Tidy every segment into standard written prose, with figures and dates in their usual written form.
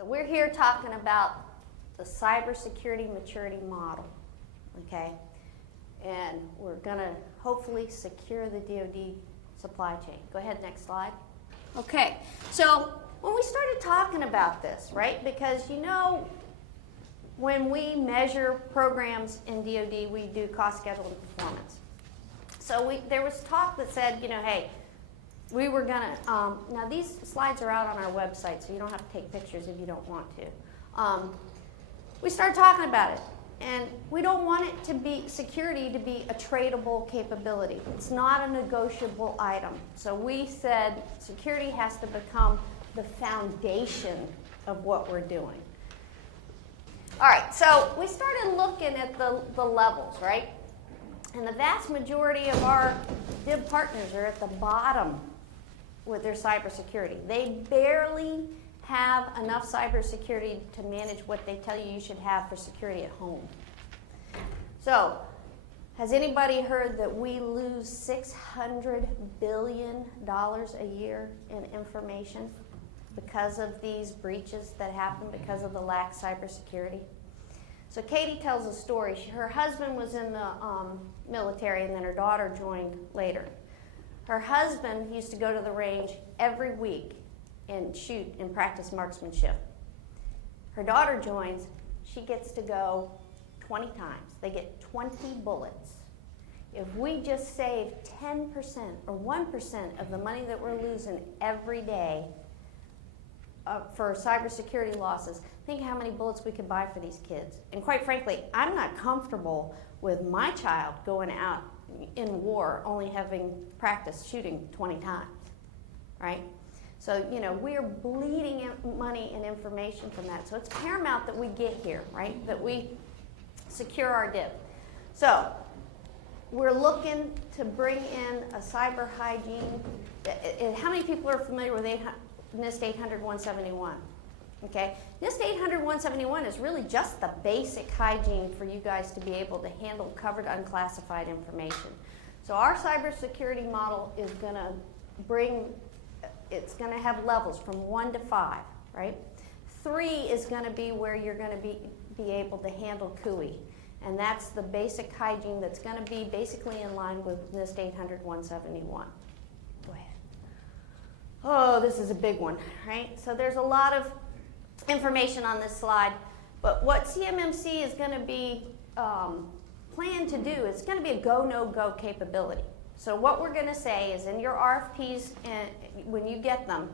So we're here talking about the cybersecurity maturity model, okay? And we're gonna hopefully secure the DoD supply chain. Go ahead, next slide. Okay, so when we started talking about this, right? Because you know, when we measure programs in DoD, we do cost, schedule, and performance. So there was talk that said, you know, hey, we were gonna, now these slides are out on our website, so you don't have to take pictures if you don't want to. We started talking about it, and we don't want it to be, security to be a tradable capability. It's not a negotiable item. So we said security has to become the foundation of what we're doing. All right, so we started looking at the levels, right? And the vast majority of our DIB partners are at the bottom with their cybersecurity. They barely have enough cybersecurity to manage what they tell you should have for security at home. So, has anybody heard that we lose $600 billion a year in information because of these breaches that happen because of the lack of cybersecurity? So Katie tells a story. Her husband was in the military, and then her daughter joined later. Her husband used to go to the range every week and shoot and practice marksmanship. Her daughter joins. She gets to go 20 times. They get 20 bullets. If we just save 10% or 1% of the money that we're losing every day for cybersecurity losses, think how many bullets we could buy for these kids. And quite frankly, I'm not comfortable with my child going out in war only having practiced shooting 20 times, right? So, you know, we're bleeding money and information from that. So it's paramount that we get here, right? That we secure our DIB. So we're looking to bring in a cyber hygiene. How many people are familiar with NIST 800-171? Okay, NIST 800-171 is really just the basic hygiene for you guys to be able to handle covered unclassified information. So our cybersecurity model is going to bring, it's going to have levels from 1 to 5, right? 3 is going to be where you're going to be able to handle CUI. And that's the basic hygiene that's going to be basically in line with NIST 800-171. Go ahead. Oh, this is a big one, right? So there's a lot of information on this slide, but what CMMC is going to be planned to do is going to be a go, no go capability. So what we're going to say is in your RFPs, when you get them,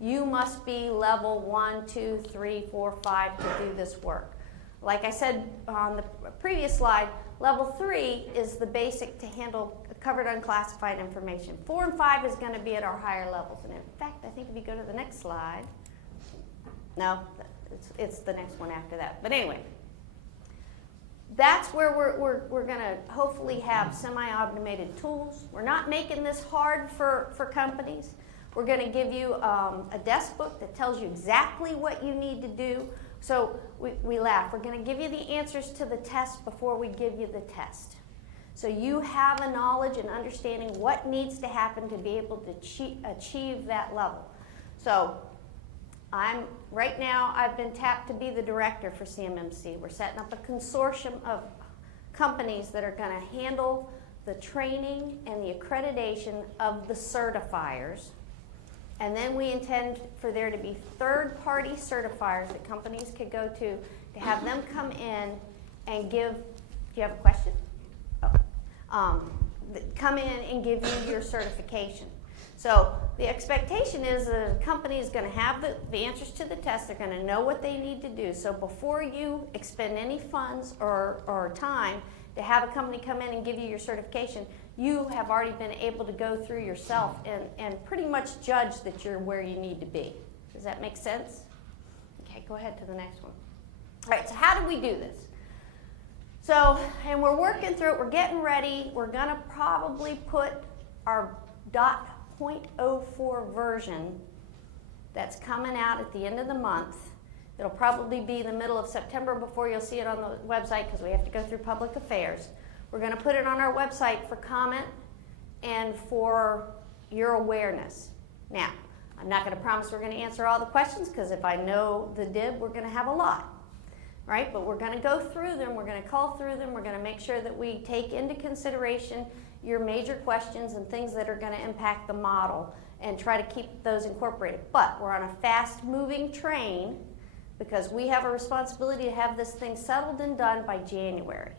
you must be level 1, 2, 3, 4, 5 to do this work. Like I said on the previous slide, level 3 is the basic to handle covered unclassified information. 4 and 5 is going to be at our higher levels. And in fact, I think if you go to the next slide, no, it's the next one after that. But anyway, that's where we're going to hopefully have semi-automated tools. We're not making this hard for companies. We're going to give you a desk book that tells you exactly what you need to do. So we laugh. We're going to give you the answers to the test before we give you the test. So you have a knowledge and understanding what needs to happen to be able to achieve that level. So right now, I've been tapped to be the director for CMMC. We're setting up a consortium of companies that are going to handle the training and the accreditation of the certifiers. And then we intend for there to be third-party certifiers that companies could go to have them come in and give, do you have a question? Oh. Come in and give you your certification. So the expectation is that a company is going to have the answers to the test. They're going to know what they need to do. So before you expend any funds or time to have a company come in and give you your certification, you have already been able to go through yourself and pretty much judge that you're where you need to be. Does that make sense? Okay, go ahead to the next one. All right, so how do we do this? So, and we're working through it. We're getting ready. We're going to probably put our .04 version that's coming out at the end of the month. It'll probably be the middle of September before you'll see it on the website because we have to go through public affairs. We're going to put it on our website for comment and for your awareness. Now, I'm not going to promise we're going to answer all the questions, because if I know the DIB, we're going to have a lot, right? But we're going to go through them, we're going to call through them, we're going to make sure that we take into consideration your major questions and things that are going to impact the model and try to keep those incorporated. But we're on a fast-moving train because we have a responsibility to have this thing settled and done by January.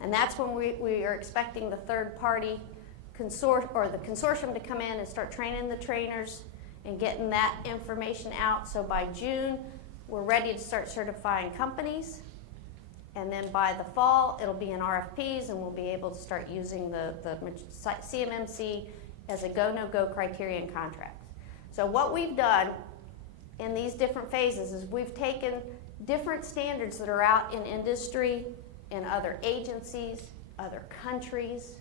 And that's when we are expecting the third-party the consortium to come in and start training the trainers and getting that information out. So by June, we're ready to start certifying companies. And then by the fall, it'll be in RFPs, and we'll be able to start using the CMMC as a go, no-go criteria in contracts. So what we've done in these different phases is we've taken different standards that are out in industry, in other agencies, other countries,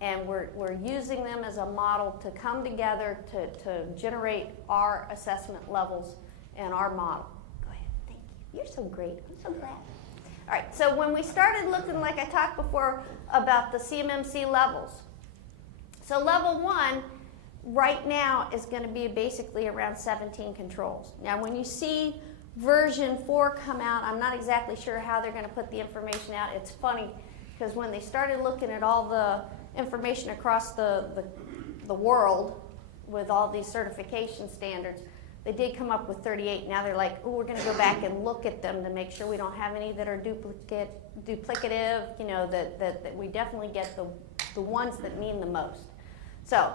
and we're using them as a model to come together to generate our assessment levels and our model. Go ahead, thank you. You're so great, I'm so glad. All right, so when we started looking, like I talked before, about the CMMC levels. So level 1 right now is going to be basically around 17 controls. Now when you see version 4 come out, I'm not exactly sure how they're going to put the information out. It's funny, because when they started looking at all the information across the world with all these certification standards, they did come up with 38. Now they're like, oh, we're going to go back and look at them to make sure we don't have any that are duplicative, you know, that we definitely get the ones that mean the most. So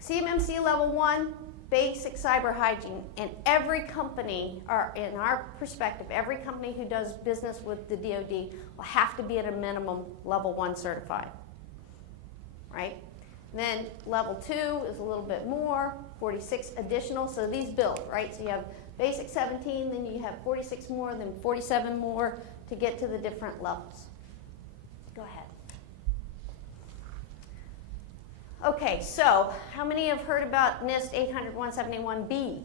CMMC level 1, basic cyber hygiene. And every company, or in our perspective, every company who does business with the DoD will have to be at a minimum level 1 certified, right? Then level 2 is a little bit more, 46 additional, so these build, right? So you have basic 17, then you have 46 more, then 47 more to get to the different levels. Go ahead. Okay, so how many have heard about NIST 800-171B?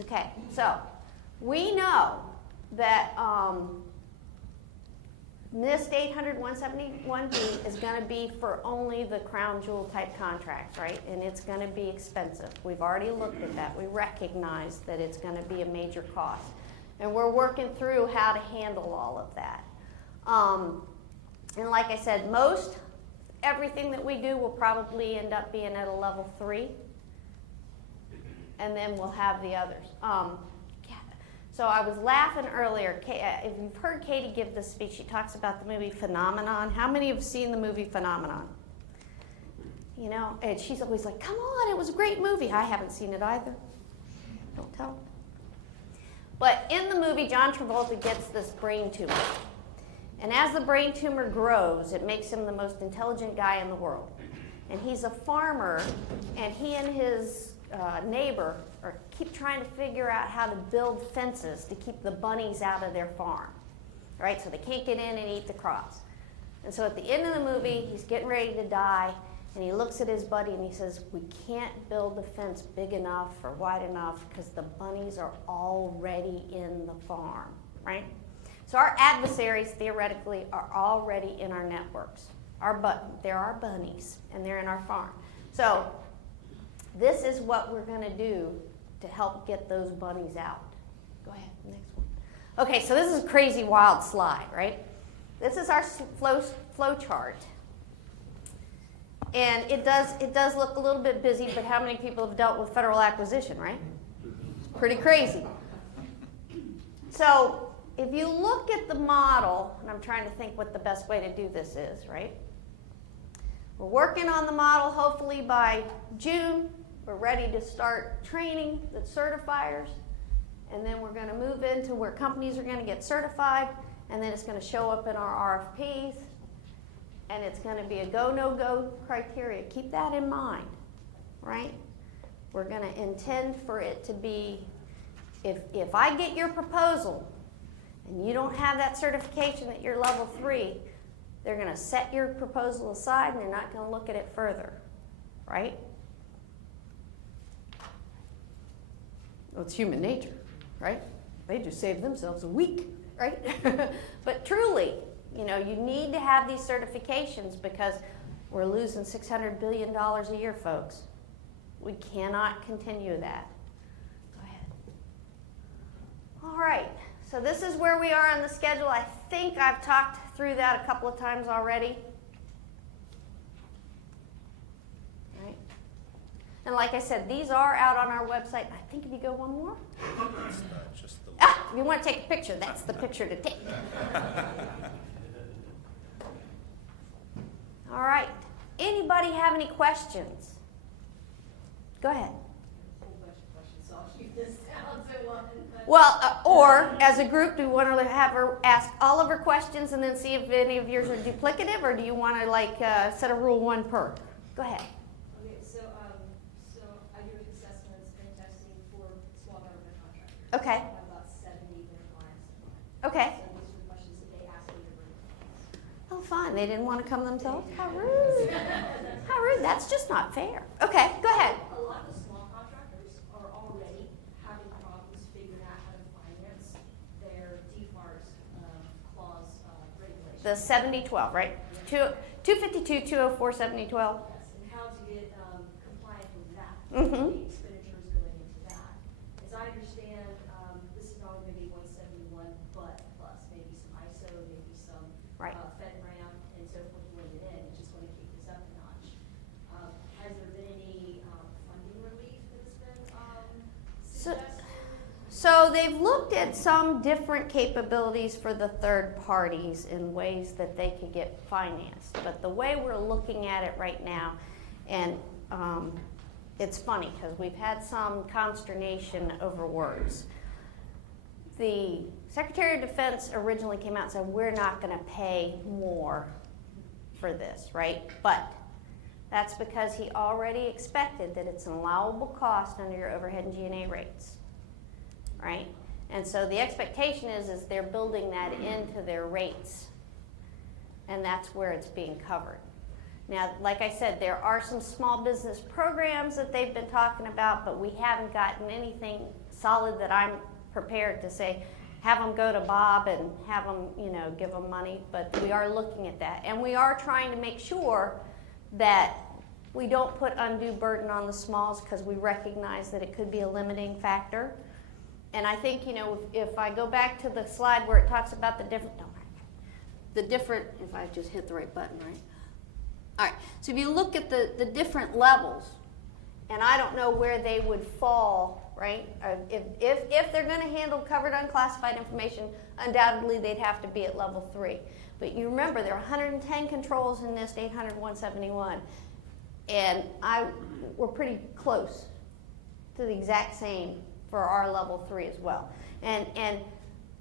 Okay, so we know that NIST 800-171B is going to be for only the crown jewel type contracts, right? And it's going to be expensive. We've already looked at that. We recognize that it's going to be a major cost. And we're working through how to handle all of that. And like I said, everything that we do will probably end up being at a level 3. And then we'll have the others. So I was laughing earlier. If you've heard Katie give this speech, she talks about the movie Phenomenon. How many have seen the movie Phenomenon? You know, and she's always like, come on, it was a great movie. I haven't seen it either. Don't tell. But in the movie, John Travolta gets this brain tumor. And as the brain tumor grows, it makes him the most intelligent guy in the world. And he's a farmer, and he and his neighbor keep trying to figure out how to build fences to keep the bunnies out of their farm, right? So they can't get in and eat the crops. And so at the end of the movie, he's getting ready to die, and he looks at his buddy and he says, we can't build the fence big enough or wide enough because the bunnies are already in the farm, right? So our adversaries, theoretically, are already in our networks. They're our bunnies, and they're in our farm. So this is what we're going to do to help get those bunnies out. Go ahead, next one. Okay, so this is a crazy, wild slide, right? This is our flow chart. And it does look a little bit busy, but how many people have dealt with federal acquisition, right? Pretty crazy. So if you look at the model, and I'm trying to think what the best way to do this is, right? We're working on the model. Hopefully by June, we're ready to start training the certifiers, and then we're going to move into where companies are going to get certified, and then it's going to show up in our RFPs, and it's going to be a go, no-go criteria. Keep that in mind, right? We're going to intend for it to be, if I get your proposal, and you don't have that certification at your level 3, they're going to set your proposal aside, and they're not going to look at it further, right? Well, it's human nature, right? They just save themselves a week, right? But truly, you know, you need to have these certifications because We're losing $600 billion a year, folks. We cannot continue that. Go ahead. All right, so this is where we are on the schedule. I think I've talked through that a couple of times already. All right. And like I said, these are out on our website. I think if you go one more. It's not just the If you want to take a picture, that's the picture to take. All right. Anybody have any questions? Go ahead. So I'll shoot this down to one. Well, or as a group, do you want to have her ask all of her questions and then see if any of yours are duplicative, or do you want to like set a rule one per? Go ahead. Okay, so I do assessments and testing for small government contractors. Okay. I have about 70 different clients. Okay. So these are the questions that they ask me to bring. Oh, fine. They didn't want to come themselves? How rude. How rude. That's just not fair. Okay, go ahead. A lot of the small contractors are already having problems figuring out how to finance their DFARS clause regulations. The 7012, right? 252, 204, 7012. Yes, and how to get compliant with that. Mm-hmm. The expenditures going into that. As I understand, this is only going to be 171, but plus maybe some ISO, maybe some Right. FedRAMP, and so forth going in. It's just going to kick this up a notch. Has there been any funding relief that has been suggested? So they've looked at some different capabilities for the third parties in ways that they could get financed. But the way we're looking at it right now, and it's funny because we've had some consternation over words. The Secretary of Defense originally came out and said, we're not going to pay more for this, right? But that's because he already expected that it's an allowable cost under your overhead and G&A rates, right? And so the expectation is they're building that into their rates, and that's where it's being covered. Now, like I said, there are some small business programs that they've been talking about, but we haven't gotten anything solid that I'm prepared to say, have them go to Bob and have them, give them money. But we are looking at that. And we are trying to make sure that we don't put undue burden on the smalls because we recognize that it could be a limiting factor. And I think, if I go back to the slide where it talks about if I just hit the right button, right? All right, so if you look at the different levels, and I don't know where they would fall, right? If they're going to handle covered unclassified information, undoubtedly they'd have to be at level 3. But you remember there are 110 controls in NIST 800-171, and we're pretty close to the exact same for our level 3 as well. And in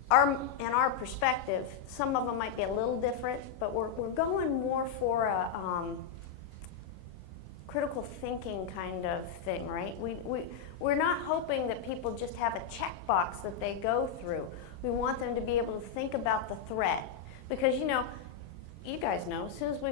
our perspective, some of them might be a little different, but we're going more for a critical thinking kind of thing, right? We're not hoping that people just have a checkbox that they go through. We want them to be able to think about the threat. Because, you guys know, as soon as we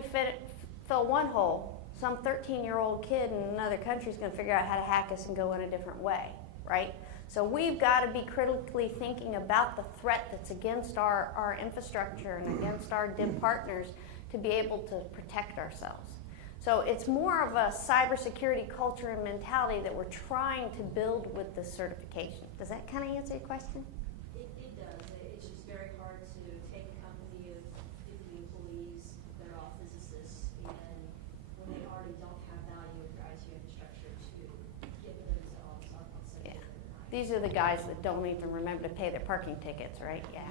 fill one hole, some 13-year-old kid in another country is going to figure out how to hack us and go in a different way, right? So we've got to be critically thinking about the threat that's against our infrastructure and against our DIB partners to be able to protect ourselves. So it's more of a cybersecurity culture and mentality that we're trying to build with this certification. Does that kind of answer your question? It does. It's just very hard to take a company of 50 employees that are all physicists, and when they already don't have value with their IT infrastructure, to get themselves on something. Yeah. These are the guys that don't even remember to pay their parking tickets, right? Yeah.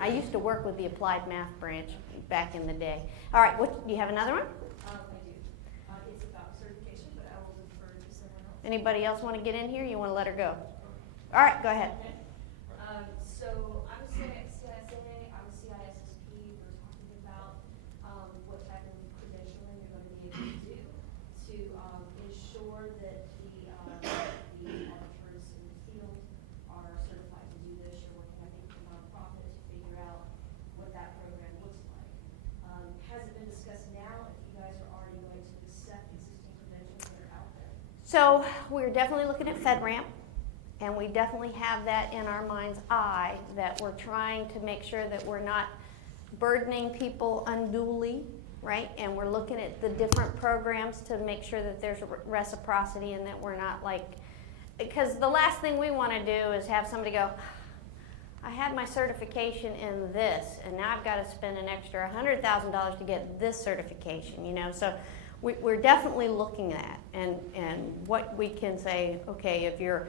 I used to work with the applied math branch back in the day. All right, do you have another one? I do. It's about certification, but I will defer to someone else. Anybody else want to get in here? You want to let her go? All right, go ahead. So I'm a CISA, I'm a CISSP. We're talking about what type of credentialing you're going to be able to do to ensure that the auditors in the field are certified to do this. You're working, I think, with a nonprofit to figure out what that program looks like. Has it been discussed now if you guys are already going to accept existing credentials that are out there? So we're definitely looking at FedRAMP, and we definitely have that in our mind's eye, that we're trying to make sure that we're not burdening people unduly right? And we're looking at the different programs to make sure that there's reciprocity and that we're not like, because the last thing we want to do is have somebody go, I had my certification in this, and now I've got to spend an extra $100,000 to get this certification, you know? So we're definitely looking at and what we can say, okay, if you're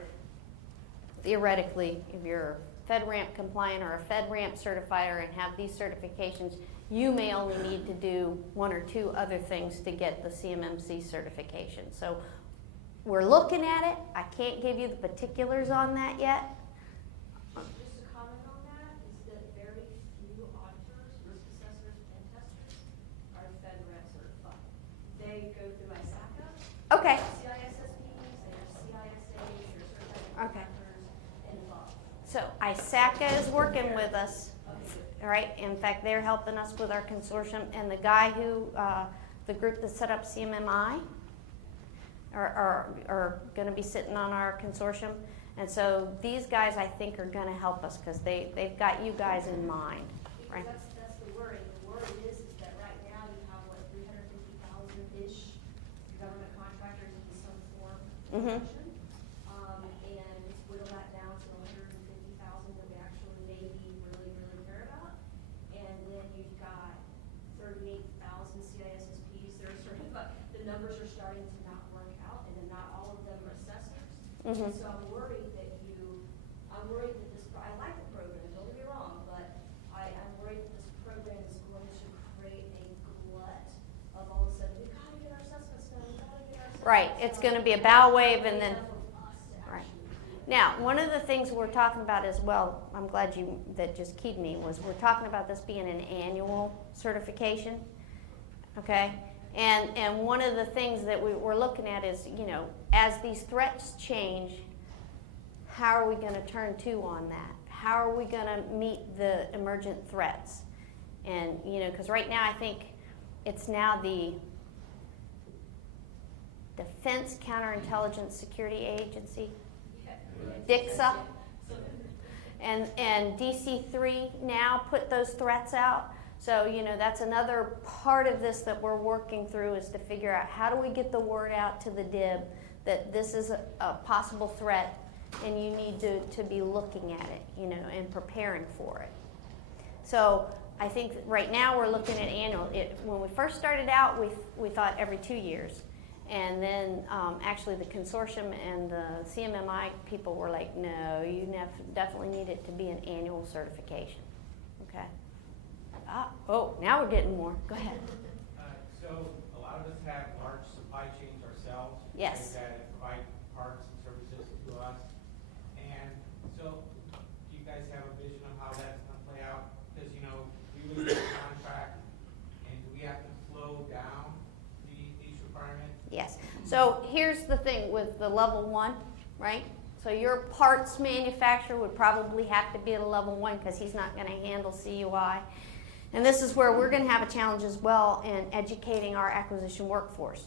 theoretically, if you're FedRAMP compliant or a FedRAMP certifier and have these certifications, you may only need to do 1 or 2 other things to get the CMMC certification. So we're looking at it. I can't give you the particulars on that yet. Just to comment on that is that very few auditors, risk assessors, and testers are FedRAMP certified. They go through ISACA. Okay. CISSPs, there's CISAs, there's certified Okay. contractors, and above. So ISACA is working with us, all right? In fact, they're helping us with our consortium, and the guy who, the group that set up CMMI are going to be sitting on our consortium. And so these guys, I think, are going to help us because they've got you guys in mind, right? Because that's the worry. The worry is that right now you have, what, 350,000-ish government contractors in some form of function. And whittle that down to 150,000 that we actually maybe really care about. And then you've got 38,000 CISSPs that are certified. The numbers are starting to not work out, and then not all of them are assessors. And so I'm worried that this, I like the program, don't get me wrong, but I'm worried that this program is going to create a glut of all of a sudden, we've got to get our assessments done, we've got to get our assessments Right, it's going to be a bow wave and then, enough of us to right. actually do it. Now, one of the things we're talking about as well, I'm glad that just keyed me, was we're talking about this being an annual certification, okay? And one of the things that we're looking at is, you know, as these threats change, how are we going to turn to on that? How are we going to meet the emergent threats? And, you know, because right now I think it's now the Defense Counterintelligence Security Agency, DICSA, and DC3 now put those threats out. So, you know, that's another part of this that we're working through, is to figure out how do we get the word out to the DIB that this is a possible threat and you need to be looking at it, you know, and preparing for it. So I think right now we're looking at annual. When we first started out, we thought every 2 years. And then actually the consortium and the CMMI people were like, no, you definitely need it to be an annual certification. Okay. Oh, now we're getting more. Go ahead. So a lot of us have large supply chains ourselves. Yes. That provide parts and services to us. And so do you guys have a vision of how that's going to play out? Because, you know, we would get a contract, and do we have to flow down these requirements? Yes. So here's the thing with the level 1, right? So your parts manufacturer would probably have to be at a level 1 because he's not going to handle CUI. And this is where we're going to have a challenge as well in educating our acquisition workforce.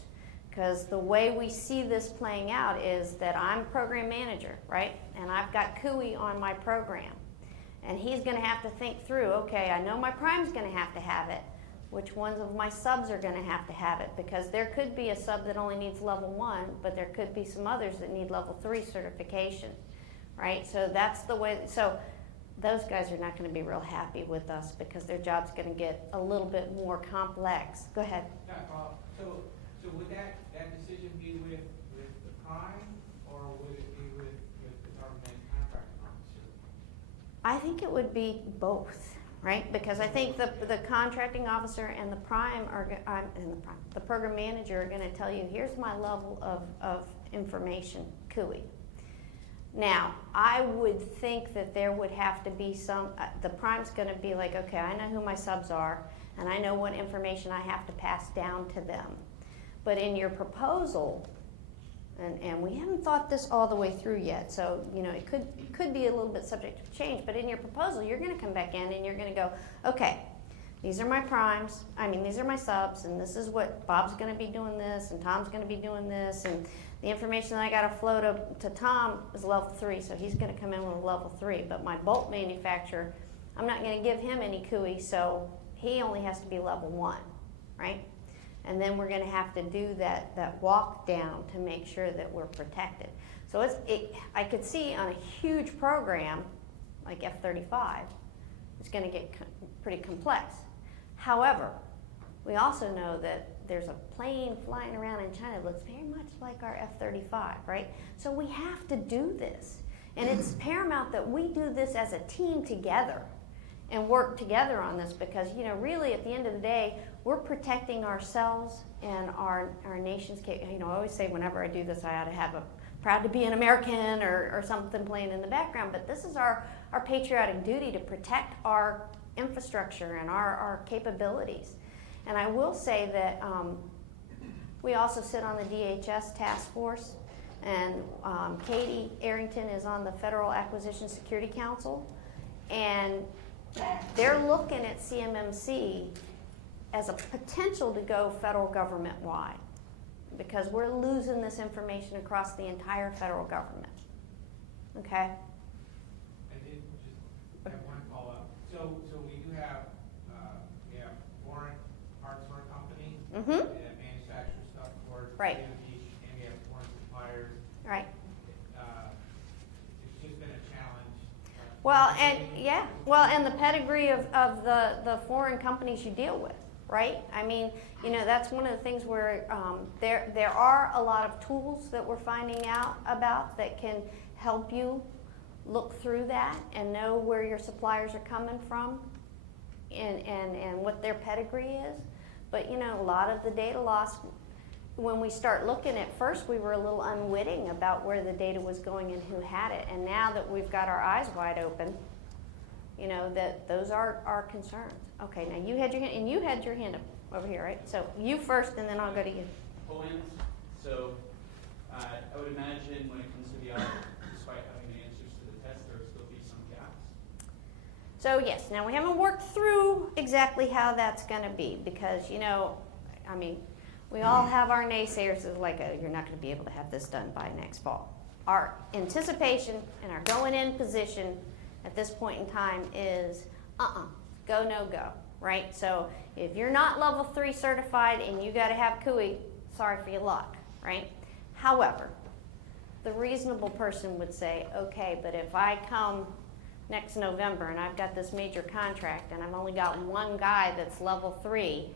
Because the way we see this playing out is that I'm program manager, right? And I've got CUI on my program. And he's going to have to think through, okay, I know my prime's going to have it. Which ones of my subs are going to have it? Because there could be a sub that only needs level 1, but there could be some others that need level 3 certification, right? So that's the way. So those guys are not going to be real happy with us because their job's going to get a little bit more complex. Go ahead. Yeah, so would that decision be with the prime, or would it be with the government contracting officer? I think it would be both, right? Because I think the contracting officer and the prime the program manager are going to tell you, here's my level of information, CUI. Now, I would think that there would have to be the prime's going to be like, okay, I know who my subs are, and I know what information I have to pass down to them. But in your proposal, and we haven't thought this all the way through yet, so, you know, it could be a little bit subject to change, but in your proposal, you're going to come back in and you're going to go, okay, these are my primes, these are my subs, and this is what Bob's going to be doing this, and Tom's going to be doing this, and the information that I got to flow to Tom is level 3, so he's going to come in with a level 3. But my bolt manufacturer, I'm not going to give him any CUI, so he only has to be level 1. right? And then we're gonna have to do that walk down to make sure that we're protected. So I could see on a huge program like F-35, it's gonna get pretty complex. However, we also know that there's a plane flying around in China that looks very much like our F-35, right? So we have to do this. And it's paramount that we do this as a team together and work together on this, because, you know, really at the end of the day, we're protecting ourselves and our nation's, you know, I always say whenever I do this, I ought to have a proud to be an American or something playing in the background, but this is our patriotic duty to protect our infrastructure and our capabilities. And I will say that we also sit on the DHS task force, and Katie Arrington is on the Federal Acquisition Security Council, and they're looking at CMMC as a potential to go federal government-wide, because we're losing this information across the entire federal government. Okay? I did just have one follow-up. So we do have, we have foreign parts for a company that manufacture stuff for Right. DoD, and we have foreign suppliers. Right. It's just been a challenge. Well, and the pedigree of the foreign companies you deal with, right? I mean, you know, that's one of the things where there are a lot of tools that we're finding out about that can help you look through that and know where your suppliers are coming from and what their pedigree is. But, you know, a lot of the data loss, when we start looking at first, we were a little unwitting about where the data was going and who had it. And now that we've got our eyes wide open, you know, that those are our concerns. Okay, now you had your hand, and you had your hand up over here, right? So you first, and then I'll go to you. Poland. So I would imagine when it comes to the audit, despite having the answers to the test, there will still be some gaps. So yes, now we haven't worked through exactly how that's going to be, because, you know, I mean, we all have our naysayers of like, you're not going to be able to have this done by next fall. Our anticipation and our going in position at this point in time is go, no go, right? So if you're not level 3 certified and you got to have CUI, sorry for your luck, right? However, the reasonable person would say, okay, but if I come next November and I've got this major contract and I've only got one guy that's level 3,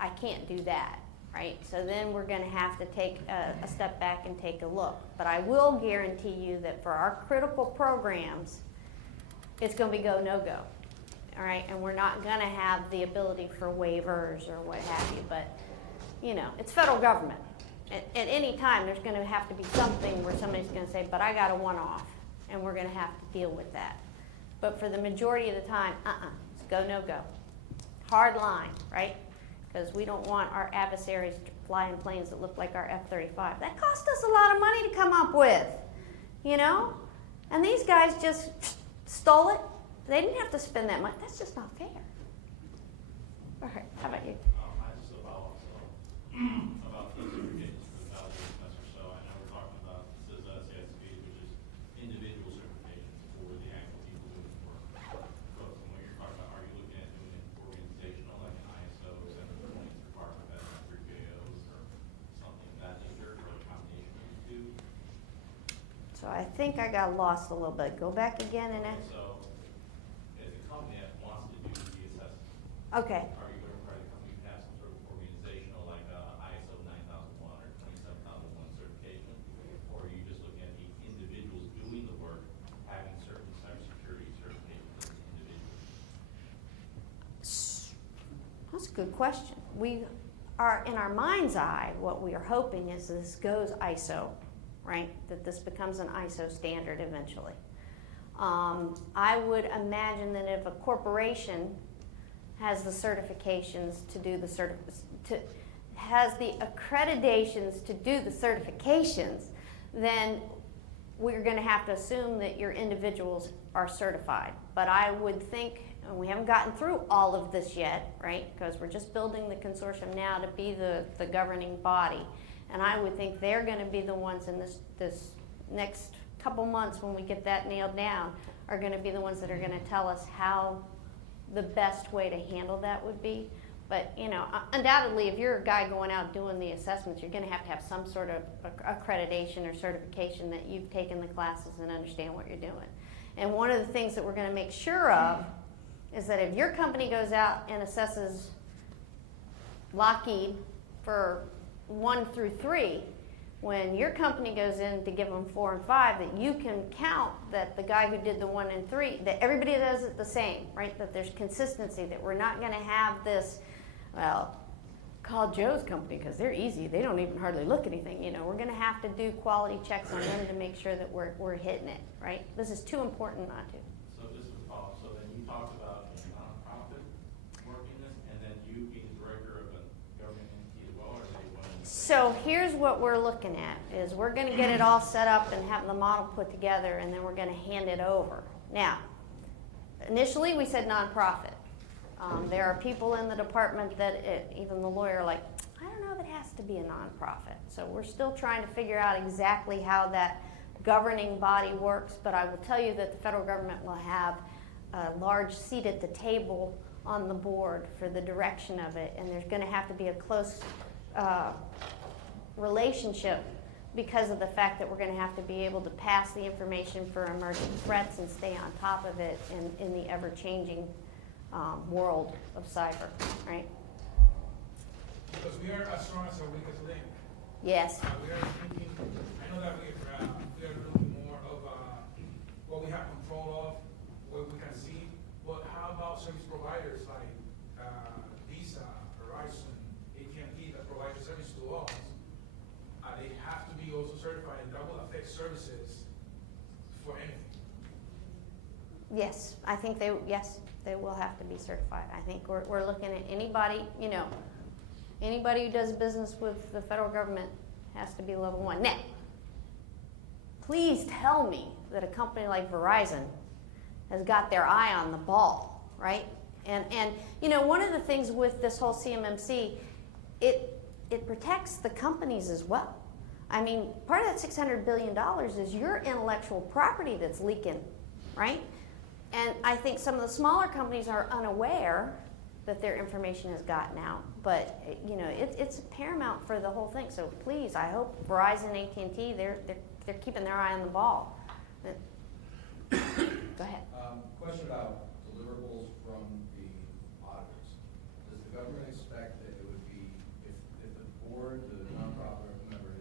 I can't do that, right? So then we're going to have to take a step back and take a look. But I will guarantee you that for our critical programs, it's going to be go, no go, all right? And we're not going to have the ability for waivers or what have you. But, you know, it's federal government. At any time, there's going to have to be something where somebody's going to say, but I got a one-off, and we're going to have to deal with that. But for the majority of the time, it's go, no go. Hard line, right? Because we don't want our adversaries flying planes that look like our F-35. That cost us a lot of money to come up with, you know? And these guys just stole it. They didn't have to spend that much. That's just not fair. All right, how about you? I just about the certificates for the past semester. So I know we're talking about, this is CSP, which is individual certifications for the actual people doing the work. But from what you're talking about, are you looking at doing it organizational, like an ISO, 7 requirement that 3 KOs or something of that nature, or a combination of the two? So I think I got lost a little bit. Go back again and ask. So as a company that wants to do the assessment, Okay. are you going to require the company to have some sort of organizational, like ISO 9001 or 27001 certification? Or are you just looking at the individuals doing the work having certain cybersecurity certifications as individuals? That's a good question. We are, in our mind's eye, what we are hoping is this goes ISO, right? That this becomes an ISO standard eventually. I would imagine that if a corporation has the certifications to do the has the accreditations to do the certifications, then we're going to have to assume that your individuals are certified. But I would think, and we haven't gotten through all of this yet, right? Because we're just building the consortium now to be the governing body. And I would think they're going to be the ones in this next couple months, when we get that nailed down, are going to be the ones that are going to tell us how the best way to handle that would be. But, you know, undoubtedly, if you're a guy going out doing the assessments, you're gonna have some sort of accreditation or certification that you've taken the classes and understand what you're doing. And one of the things that we're gonna make sure of is that if your company goes out and assesses Lockheed for 1 through 3, when your company goes in to give them 4 and 5, that you can count that the guy who did the 1 and 3, that everybody does it the same, right? That there's consistency, that we're not gonna have this, well, call Joe's company because they're easy. They don't even hardly look anything. You know, we're going to have to do quality checks on them to make sure that we're hitting it, right? This is too important not to. So this was follow, so then you talked about a nonprofit working this, and then you being director of a government entity as well, or they want to? So here's what we're looking at, is we're going to get it all set up and have the model put together, and then we're going to hand it over. Now, initially we said nonprofit. There are people in the department that, even the lawyer, like, I don't know if it has to be a nonprofit. So we're still trying to figure out exactly how that governing body works, but I will tell you that the federal government will have a large seat at the table on the board for the direction of it, and there's going to have to be a close relationship because of the fact that we're going to have to be able to pass the information for emerging threats and stay on top of it in the ever-changing world of cyber, right? Because we are as strong as our weakest link. Yes. We are thinking, I know that we are looking more of what we have control of, what we can see, but how about service providers like Visa, Verizon, AT&T that provide the service to us? They have to be also certified, and that will affect services for anything. Yes, I think they will have to be certified. I think we're looking at anybody, you know, anybody who does business with the federal government has to be level 1. Now, please tell me that a company like Verizon has got their eye on the ball, right? And you know, one of the things with this whole CMMC, it protects the companies as well. I mean, part of that $600 billion is your intellectual property that's leaking, right? And I think some of the smaller companies are unaware that their information has gotten out, but you know, it's paramount for the whole thing. So please, I hope Verizon, AT&T, they're keeping their eye on the ball. Go ahead. Question about deliverables from the auditors. Does the government expect that it would be, if the board, the nonprofit, or whomever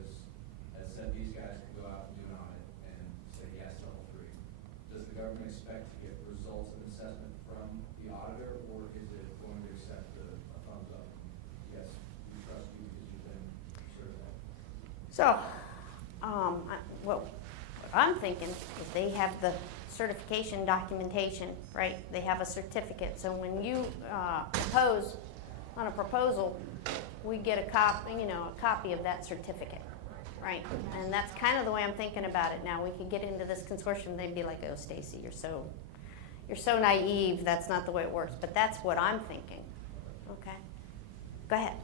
has said these guys can go out and do an audit and say yes, level 3, does the government expect to get results of assessment from the auditor, or is it going to accept a thumbs up? Yes, we trust you because you've been certified. So, what I'm thinking is they have the certification documentation, right? They have a certificate. So when you propose on a proposal, we get a copy of that certificate, right? And that's kind of the way I'm thinking about it now. We could get into this consortium, they'd be like, "Oh, Stacy, you're so naive. That's not the way it works." But that's what I'm thinking. Okay, go ahead.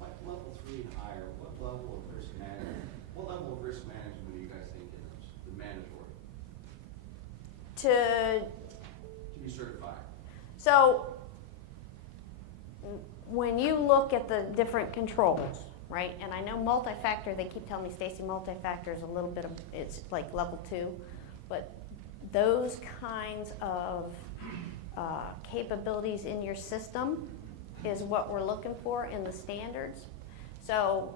Like level 3 and higher, what level of risk management? What level of risk management do you guys think is the mandatory To be certified? So when you look at the different controls, right, and I know multi-factor, they keep telling me, Stacy, multi-factor is a little bit of, it's like level 2, but those kinds of capabilities in your system is what we're looking for in the standards. So,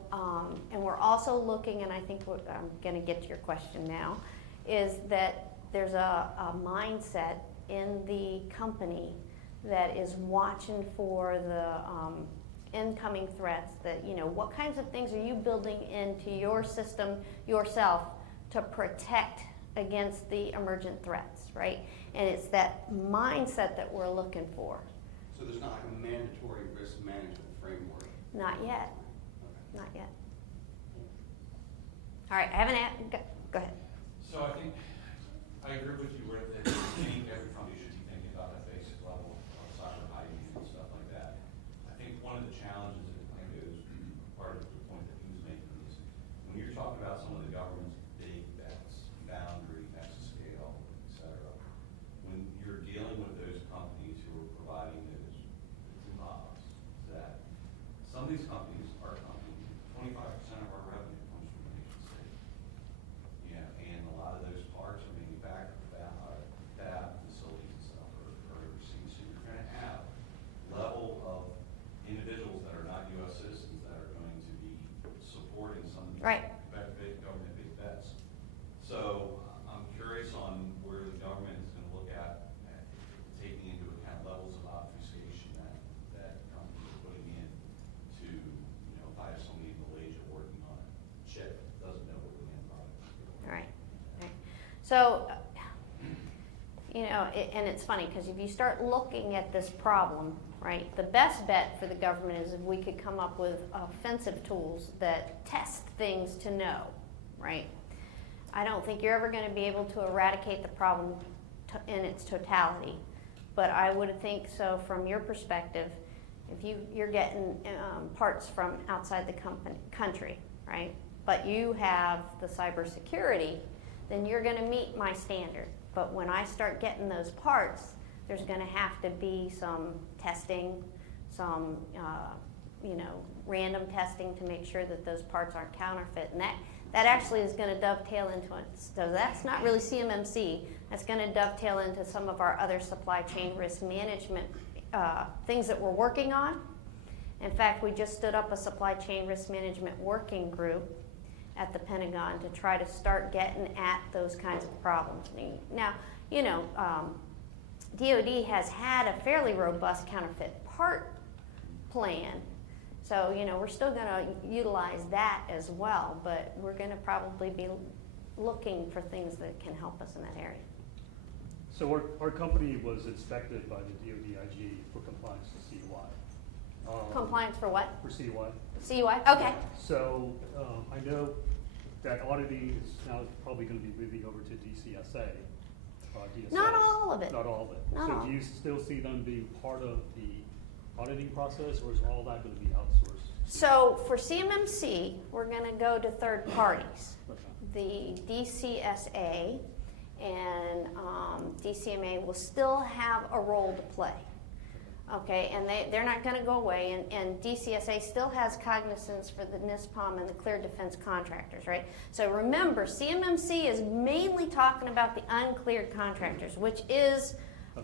and we're also looking, and I think what I'm going to get to your question now, is that there's a mindset in the company that is watching for the incoming threats, that, you know, what kinds of things are you building into your system yourself to protect against the emergent threats, right? And it's that mindset that we're looking for. So there's not like a mandatory risk management framework? Not yet. Okay. Not yet. All right, I haven't go ahead. So I think I agree with you where every company should be thinking about that basic level of cyber hygiene and stuff like that. I think one of the challenges, and it was part of the point that he was making, is when you're talking about some of the government's big bets, boundary, exascale, et cetera, when you're dealing with those companies who are providing those companies, our company, 25% of our revenue comes from the nation state. You know, and a lot of those parts are manufactured fab facilities and stuff are overseas. So you're going to have level of individuals that are not U.S. citizens that are going to be supporting some of these Right. big government big bets. So I'm curious on where the government is going to look at taking into account levels of obfuscation that companies are putting in to, you know, if I have somebody in Malaysia working on a chip that doesn't know what the end product is. Right. So, you know, and it's funny because if you start looking at this problem, right, the best bet for the government is if we could come up with offensive tools that test things to know, right? I don't think you're ever going to be able to eradicate the problem in its totality, but I would think so from your perspective. If you're getting parts from outside the country, right, but you have the cybersecurity, then you're going to meet my standard. But when I start getting those parts, there's going to have to be some testing, some you know, random testing to make sure that those parts aren't counterfeit, and that actually is going to dovetail into it. So that's not really CMMC. That's going to dovetail into some of our other supply chain risk management things that we're working on. In fact, we just stood up a supply chain risk management working group at the Pentagon to try to start getting at those kinds of problems. Now, you know, DoD has had a fairly robust counterfeit part plan, so, you know, we're still going to utilize that as well, but we're going to probably be looking for things that can help us in that area. So our company was inspected by the DoDIIS for compliance to CUI. Compliance for what? For CUI. CUI? Okay. So I know that auditing is now probably going to be moving over to DCSA. DSS. Not all of it. Not all of it. Not So all. do you still see them being part of the auditing process, or is all that going to be outsourced? So for CMMC, we're going to go to third parties. Okay. The DCSA and DCMA will still have a role to play. Okay, and they're not going to go away, and DCSA still has cognizance for the NISPOM and the clear defense contractors, right? So remember, CMMC is mainly talking about the uncleared contractors, which is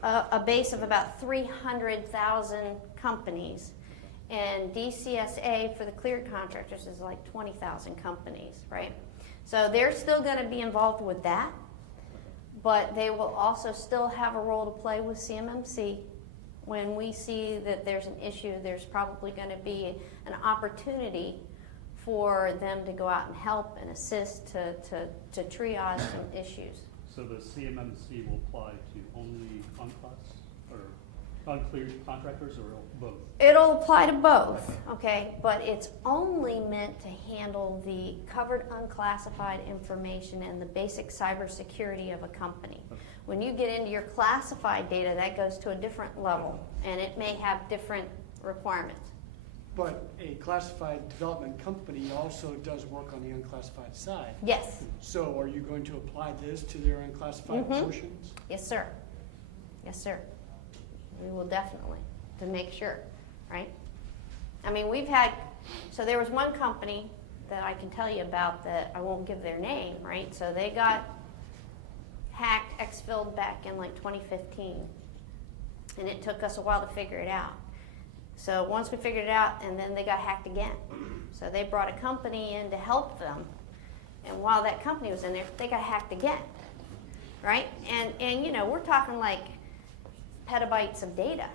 a base of about 300,000 companies, and DCSA for the cleared contractors is like 20,000 companies, right? So they're still going to be involved with that, but they will also still have a role to play with CMMC. When we see that there's an issue, there's probably going to be an opportunity for them to go out and help and assist to triage some issues. So the CMMC will apply to only unclass or uncleared contractors, or both? It'll apply to both, okay, but it's only meant to handle the covered unclassified information and the basic cybersecurity of a company. Okay. When you get into your classified data, that goes to a different level, and it may have different requirements. But a classified development company also does work on the unclassified side. Yes, So are you going to apply this to their unclassified Mhm. portions? yes, sir. Yes, sir. We will definitely, to make sure, right? I mean, so there was one company that I can tell you about that I won't give their name, right? So they got hacked, exfilled back in like 2015, and it took us a while to figure it out. So once we figured it out, and then they got hacked again. So they brought a company in to help them, and while that company was in there, they got hacked again, right? And you know, we're talking like petabytes of data.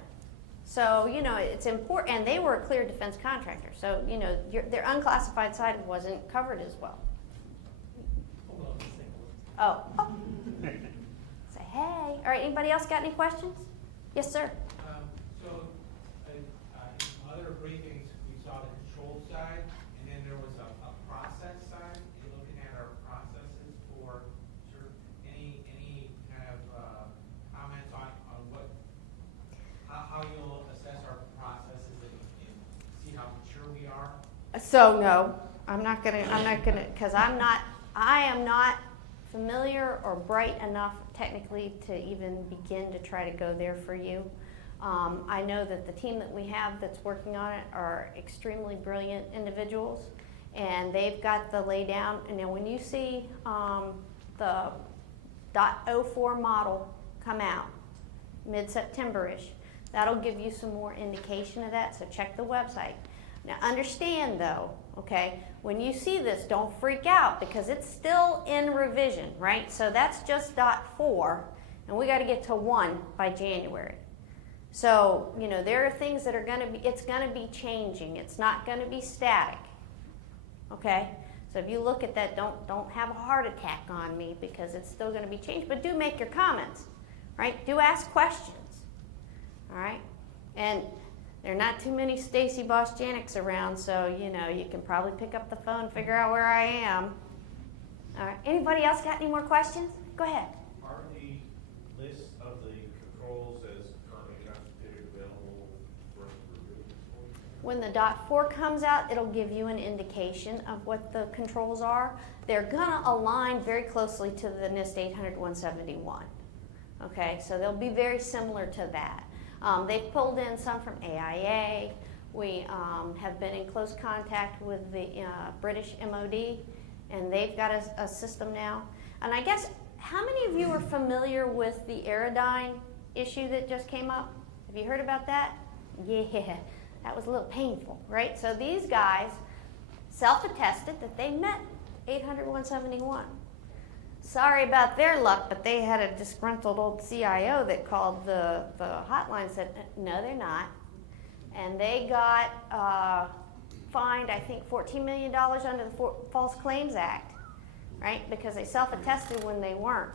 So, you know, it's important, and they were a clear defense contractor. So, you know, their unclassified side wasn't covered as well. Oh. Say, hey. All right, anybody else got any questions? Yes, sir. So, in other briefings, we saw the control side, and then there was a process side. You're looking at our processes for sort of any kind of comments on what, how you'll assess our processes and see how mature we are? So no, I'm not gonna, because I am not familiar or bright enough technically to even begin to try to go there for you. I know that the team that we have that's working on it are extremely brilliant individuals, and they've got the laydown. And then when you see the .04 model come out mid-September-ish, that'll give you some more indication of that, so check the website. Now understand though, okay, when you see this, don't freak out because it's still in revision, right? So that's just .4, and we got to get to 1 by January. So, you know, there are things that are going to be, it's going to be changing. It's not going to be static, okay? So if you look at that, don't have a heart attack on me because it's still going to be changed, but do make your comments, right? Do ask questions, all right? And there are not too many Stacy Bostjanicks around, so, you know, you can probably pick up the phone and figure out where I am. All right, anybody else got any more questions? Go ahead. Are the lists of the controls as currently constituted available for us to review? When the .4 comes out, it'll give you an indication of what the controls are. They're gonna align very closely to the NIST 800-171. Okay, so they'll be very similar to that. They've pulled in some from AIA. We have been in close contact with the British MOD, and they've got a system now. And I guess, how many of you are familiar with the Aerodyne issue that just came up? Have you heard about that? Yeah, that was a little painful, right? So these guys self-attested that they met 800-171. Sorry about their luck, but they had a disgruntled old CIO that called the hotline and said, no, they're not. And they got fined, I think, $14 million under the False Claims Act, right? Because they self-attested when they weren't.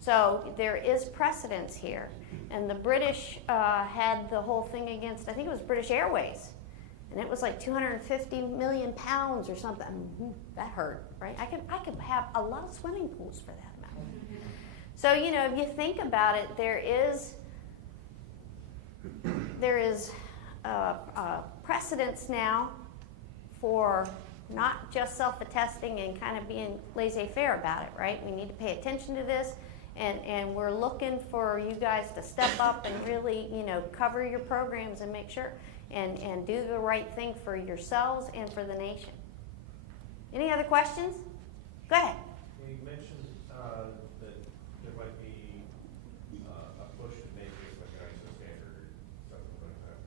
So there is precedence here. And the British had the whole thing against, I think it was British Airways. And it was like 250 million pounds or something. That hurt, right? I could have a lot of swimming pools for that amount. So, you know, if you think about it, there is precedence now for not just self-attesting and kind of being laissez-faire about it, right? We need to pay attention to this, and we're looking for you guys to step up and really, you know, cover your programs and make sure and do the right thing for yourselves and for the nation. Any other questions? Go ahead. You mentioned that there might be a push to make this like an ISO standard or something like that.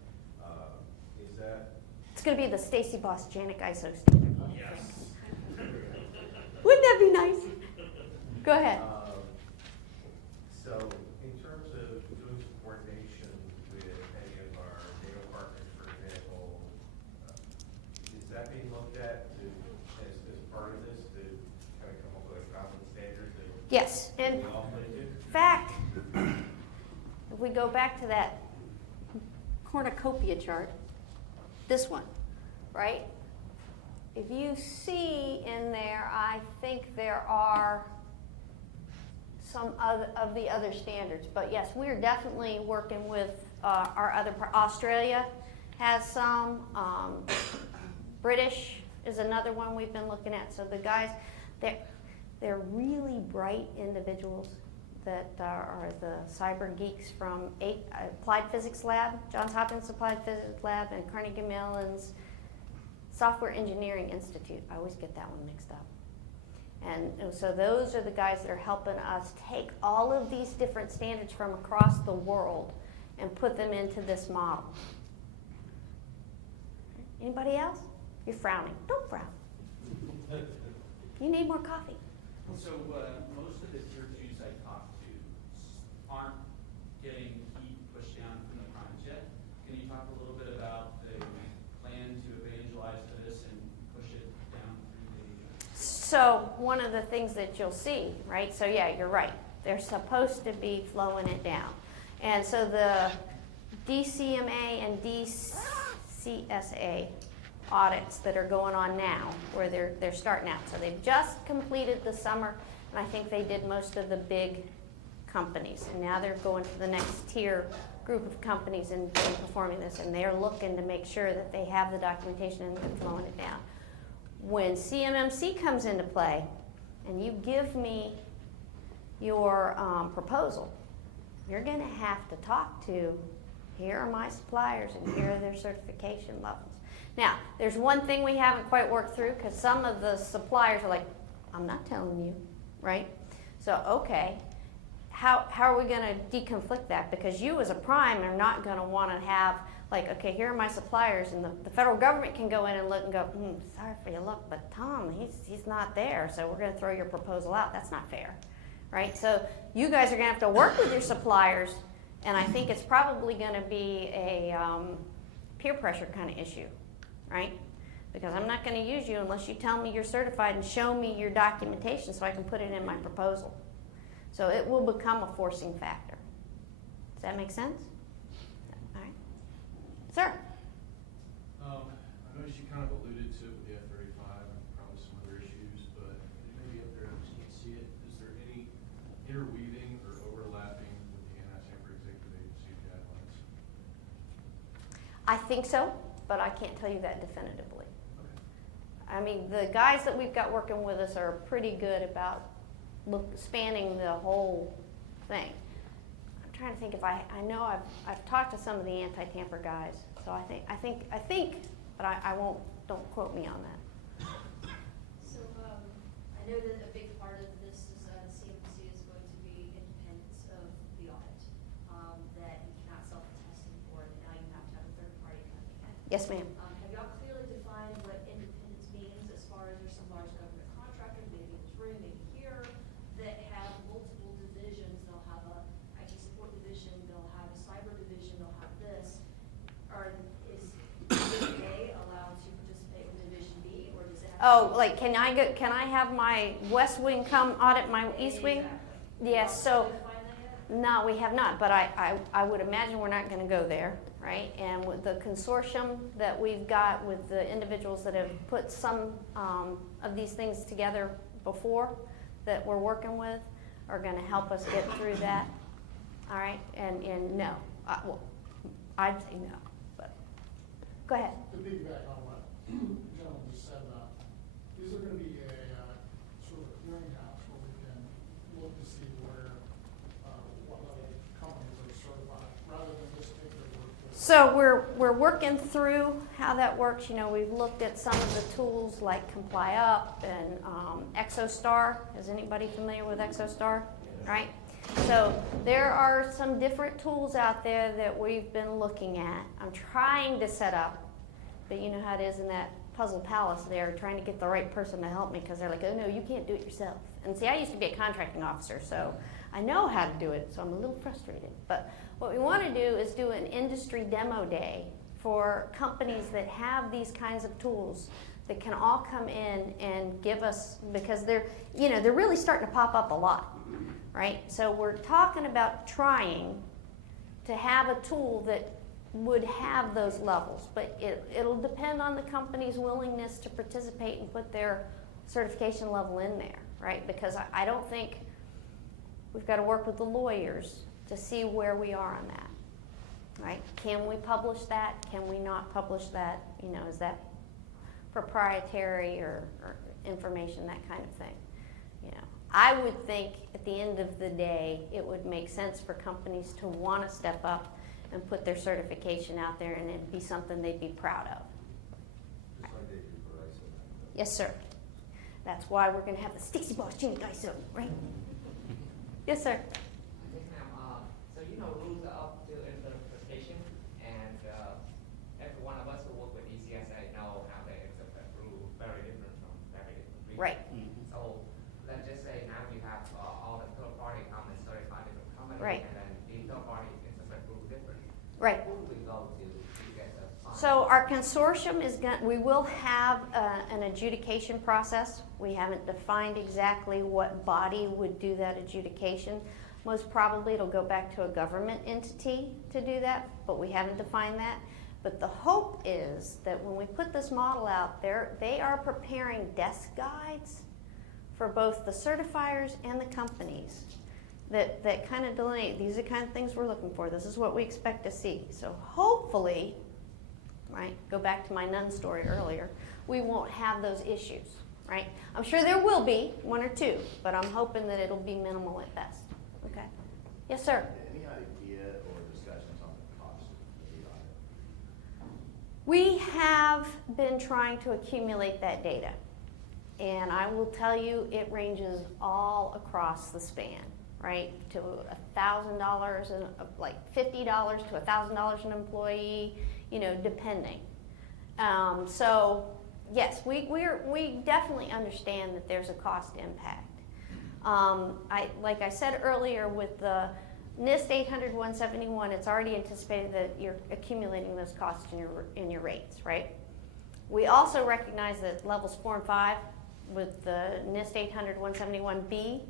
Is that? It's going to be the Stacy Bostjanick ISO standard. Yes. Wouldn't that be nice? Go ahead. So in terms of doing some coordination with any of our NATO partners, for example, is that being looked at as part of this to kind of come up with a common standard that Yes, and we all play to? in fact, if we go back to that cornucopia chart, this one, right? If you see in there, I think there are some of the other standards. But yes, we're definitely working with our other, Australia has some, British is another one we've been looking at. So the guys, they're really bright individuals that are the cyber geeks from Applied Physics Lab, Johns Hopkins Applied Physics Lab, and Carnegie Mellon's Software Engineering Institute. I always get that one mixed up. And so those are the guys that are helping us take all of these different standards from across the world and put them into this model. Anybody else? You're frowning. Don't frown. You need more coffee. So most of the tier 2s I talk to aren't getting heat pushed down from the primes yet. Can you talk a little bit about the plan to evangelize for this and push it down through the So one of the things that you'll see, right? So yeah, you're right. They're supposed to be flowing it down. And so the DCMA and DCSA audits that are going on now, where they're starting out. So they've just completed the summer, and I think they did most of the big companies. And now they're going to the next tier group of companies and performing this, and they're looking to make sure that they have the documentation and they're flowing it down. When CMMC comes into play, and you give me your proposal, you're going to have to talk to here are my suppliers and here are their certification levels. Now, there's one thing we haven't quite worked through, because some of the suppliers are like, I'm not telling you, right? So, okay, how are we gonna deconflict that? Because you as a prime are not gonna wanna have, like, okay, here are my suppliers, and the federal government can go in and look and go, sorry for your luck, but Tom, he's not there, so we're gonna throw your proposal out. That's not fair, right? So you guys are gonna have to work with your suppliers, and I think it's probably gonna be a peer pressure kind of issue, right? Because I'm not gonna use you unless you tell me you're certified and show me your documentation so I can put it in my proposal. So it will become a forcing factor. Does that make sense? All right. Sir? I noticed you kind of alluded to it with the F-35 and probably some other issues, but maybe up there I just can't see it. Is there any interweaving or overlapping with the Anti-Tamper Executive Agency guidelines? I think so, but I can't tell you that definitively. Okay. I mean, the guys that we've got working with us are pretty good about spanning the whole thing. I'm trying to think if I know I've talked to some of the anti-tamper guys, so I think, but I won't. Don't quote me on that. So, I know that a big part of this is CMC is going to be independence of the audit, that you cannot self-attest for, and now you have to have a third party coming in. Yes, ma'am. Have y'all clearly defined what independence means as far as there's some large government contractor, maybe in this room, maybe here, that have multiple divisions? They'll have a IT support division, they'll have a cyber division, they'll have this. Is A allowed to participate with Division B, or does it have to Oh, be- like can I have my West Wing come audit my East Wing? Exactly. Yes. Y'all So. define that yet? No, we have not, but I would imagine we're not going to go there, right? And with the consortium that we've got with the individuals that have put some of these things together before that we're working with are going to help us get through that, all right? And no, well, I'd say no, but go ahead. To piggyback on what the gentleman just said, is there going to be a sort of a clearinghouse where we can look to see where, what level companies are certified, rather than just take their word for it? So we're working through how that works. You know, we've looked at some of the tools like Comply Up and ExoStar. Is anybody familiar with ExoStar? Right? So there are some different tools out there that we've been looking at. I'm trying to set up, but you know how it is in that puzzle palace there, trying to get the right person to help me because they're like, oh no, you can't do it yourself. And see, I used to be a contracting officer, so I know how to do it, so I'm a little frustrated. But what we want to do is do an industry demo day for companies that have these kinds of tools that can all come in and give us, because they're really starting to pop up a lot, right? So we're talking about trying to have a tool that would have those levels, but it'll depend on the company's willingness to participate and put their certification level in there, right? Because I don't think we've got to work with the lawyers to see where we are on that, right? Can we publish that? Can we not publish that? You know, is that proprietary or information, that kind of thing? You know, I would think at the end of the day, it would make sense for companies to want to step up and put their certification out there, and it'd be something they'd be proud of. Just like they do for ISO. Yes, sir. That's why we're going to have the Stacy Bostjanick ISO, right? Yes, sir. Yes, ma'am. So you know rules are up to interpretation, and every one of us who work with ECSA know how they interpret rules very different from very different regions. Right. So let's just say now you have all the third party come and certify different companies, Right. and then the third party interpret rules differently. Right. Who do we go to get the fine? So our consortium is going. We will have an adjudication process. We haven't defined exactly what body would do that adjudication. Most probably it'll go back to a government entity to do that, but we haven't defined that. But the hope is that when we put this model out there, they are preparing desk guides for both the certifiers and the companies that kind of delineate, these are the kind of things we're looking for. This is what we expect to see. So hopefully, right, go back to my nun story earlier, we won't have those issues, right? I'm sure there will be one or two, but I'm hoping that it'll be minimal at best. Okay. Yes, sir. Any idea or discussions on the cost We have been trying to accumulate that data. And I will tell you, it ranges all across the span, right? To $1,000 and like $50 to $1,000 an employee, you know, depending. So yes, we definitely understand that there's a cost impact. Like I said earlier, with the NIST 800-171, it's already anticipated that you're accumulating those costs in your rates, right? We also recognize that levels 4 and 5 with the NIST 800-171B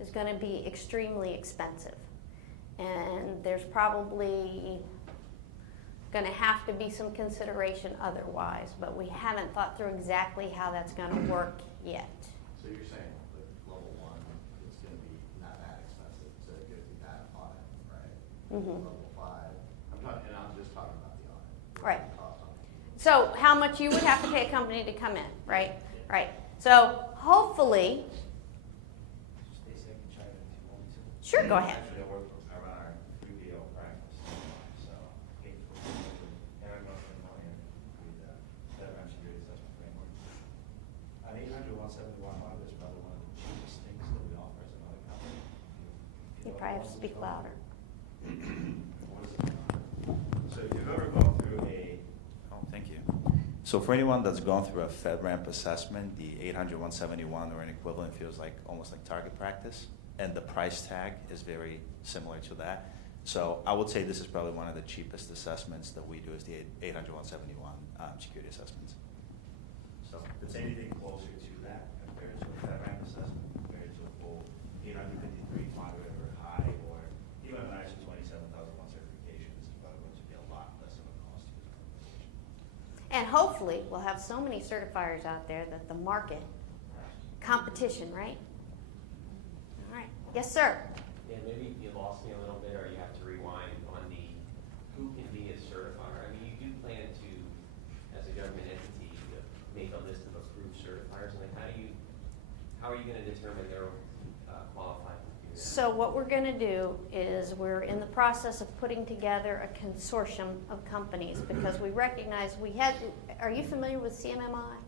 is going to be extremely expensive. And there's probably going to have to be some consideration otherwise, but we haven't thought through exactly how that's going to work yet. So you're saying with level 1, it's going to be not that expensive to go through that audit, right? Mm-hmm. Level 5, I'm just talking about the audit. Right. Cost on it. So how much you would have to pay a company to come in, right? Right. So hopefully, Stacy, I can chime in if you want me to. sure, go ahead. Actually, I run our 3PO practice, so and I'm not familiar with the FedRAMP security assessment framework. An 800-171 audit is probably one of the cheapest things that we offer as another company. You probably have to speak louder. What is it? So if you've ever gone through Thank you. So for anyone that's gone through a FedRAMP assessment, the 800-171 or an equivalent feels like almost like target practice, and the price tag is very similar to that. So I would say this is probably one of the cheapest assessments that we do is the 800-171 security assessments. So if it's anything closer to that compared to a FedRAMP assessment, compared to a full 853 moderate or high, or even an ISO 27001 certification, this is probably going to be a lot less of a cost to the organization. And hopefully, we'll have so many certifiers out there that the market, competition, right? All right. Yes, sir. Yeah, maybe you lost me a little bit, or you have to rewind on the who can be a certifier. I mean, you do plan to, as a government entity, make a list of approved certifiers, and then how are you going to determine they're qualified to do that? So what we're going to do is we're in the process of putting together a consortium of companies because we recognize are you familiar with CMMI?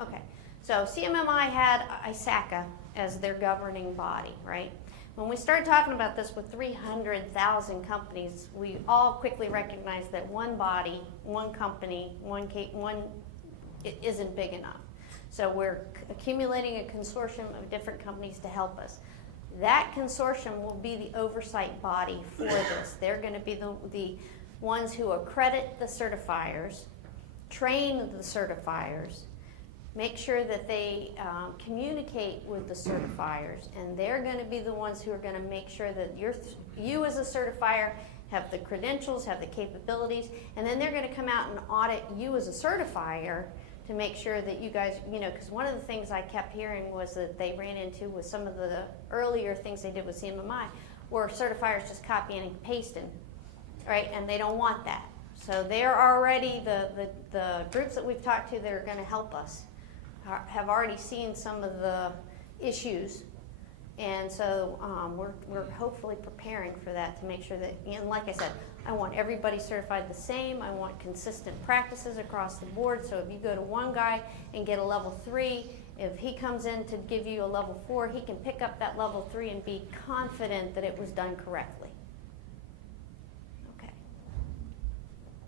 Okay. So CMMI had ISACA as their governing body, right? When we started talking about this with 300,000 companies, we all quickly recognized that one body, one company, one isn't big enough. So we're accumulating a consortium of different companies to help us. That consortium will be the oversight body for this. They're going to be the ones who accredit the certifiers, train the certifiers, make sure that they communicate with the certifiers, and they're going to be the ones who are going to make sure that you as a certifier have the credentials, have the capabilities, and then they're going to come out and audit you as a certifier to make sure that you guys, because one of the things I kept hearing was that they ran into with some of the earlier things they did with CMMI were certifiers just copying and pasting, right? And they don't want that. So they're already, the groups that we've talked to that are going to help us have already seen some of the issues. And so we're hopefully preparing for that to make sure that, and like I said, I want everybody certified the same. I want consistent practices across the board. So if you go to one guy and get a level 3, if he comes in to give you a level 4, he can pick up that level 3 and be confident that it was done correctly. Okay.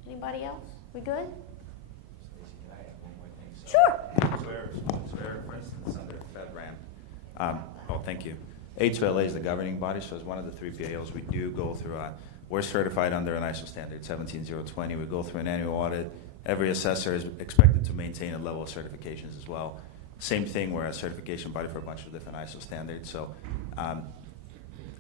Anybody else? We good? Stacy, can I add one more thing? So, Sure. For instance, under FedRAMP, thank you. A2LA is the governing body, so as one of the 3 PAOs, we do go through we're certified under an ISO standard 17020. We go through an annual audit. Every assessor is expected to maintain a level of certifications as well. Same thing, we're a certification body for a bunch of different ISO standards. So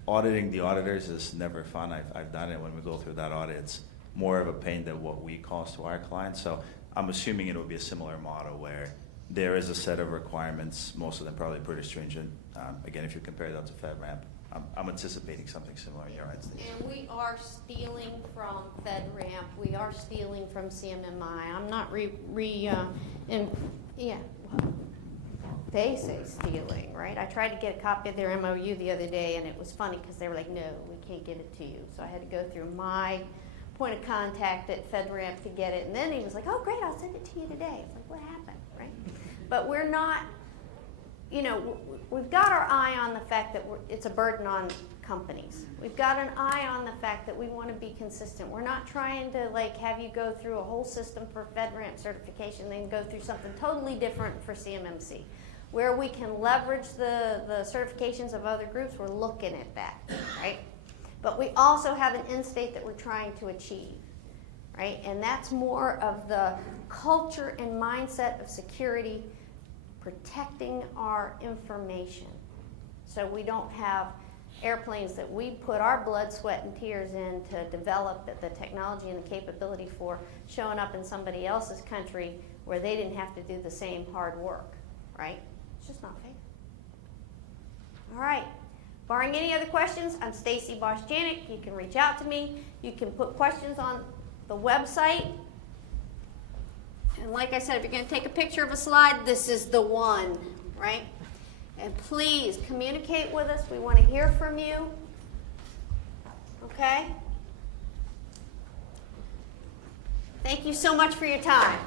auditing the auditors is never fun. I've done it. When we go through that audit, it's more of a pain than what we cost to our clients. So I'm assuming it will be a similar model where there is a set of requirements, most of them probably pretty stringent. Again, if you compare that to FedRAMP, I'm anticipating something similar in the United States. And we are stealing from FedRAMP. We are stealing from CMMI. I'm not they say stealing, right? I tried to get a copy of their MOU the other day, and it was funny because they were like, no, we can't give it to you. So I had to go through my point of contact at FedRAMP to get it. And then he was like, oh, great, I'll send it to you today. It's like, what happened, right? But we're not, you know, we've got our eye on the fact that it's a burden on companies. We've got an eye on the fact that we want to be consistent. We're not trying to like have you go through a whole system for FedRAMP certification, then go through something totally different for CMMC. Where we can leverage the certifications of other groups, we're looking at that, right? But we also have an end state that we're trying to achieve, right? And that's more of the culture and mindset of security, protecting our information. So we don't have airplanes that we put our blood, sweat, and tears in to develop the technology and the capability for showing up in somebody else's country where they didn't have to do the same hard work, right? It's just not fair. All right. Barring any other questions, I'm Stacy Bostjanick. You can reach out to me. You can put questions on the website. And like I said, if you're going to take a picture of a slide, this is the one, right? And please communicate with us. We want to hear from you. Okay? Thank you so much for your time.